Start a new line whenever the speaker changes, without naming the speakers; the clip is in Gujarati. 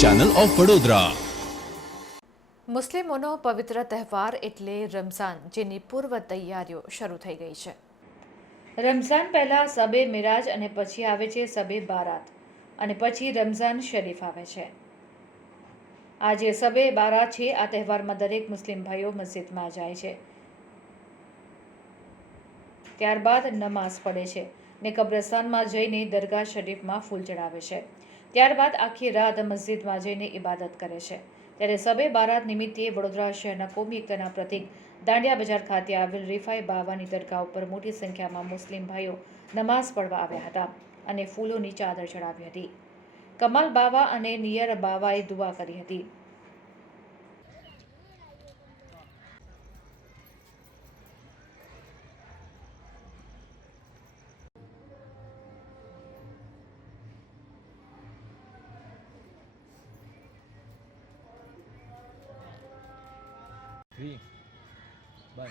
ચેનલ ઓફ વડોદરા
મુસ્લિમોનો પવિત્ર તહેવાર એટલે રમઝાન જેની પૂર્વ તૈયારીઓ શરૂ થઈ ગઈ છે. રમઝાન પહેલાં સબે મિરાજ અને પછી આવે છે સબે બારાત અને પછી રમઝાન શરીફ આવે છે. આજે સબે બારાત છે આ તહેવારમાં દરેક મુસ્લિમ ભાઈઓ મસ્જિદમાં જાય છે. ત્યારબાદ નમાઝ પડે છે ને કબ્રસ્તાનમાં જઈને દરગાહ શરીફમાં ફૂલ ચડાવે છે. ત્યારબાદ આખી રાત મસ્જિદમાં જઈને ઇબાદત કરે છે. ત્યારે સબે બારાત નિમિત્તે વડોદરા શહેરના કોમી એકતાના પ્રતિક દાંડિયા બજાર ખાતે આવેલ રિફાઈ બાવાની દરગાહ ઉપર મોટી સંખ્યામાં મુસ્લિમ ભાઈઓ નમાઝ પડવા આવ્યા હતા અને ફૂલોની ચાદર ચડાવી હતી. કમાલ બાવા અને નિયર બાવાએ દુઆ કરી હતી.
Bye.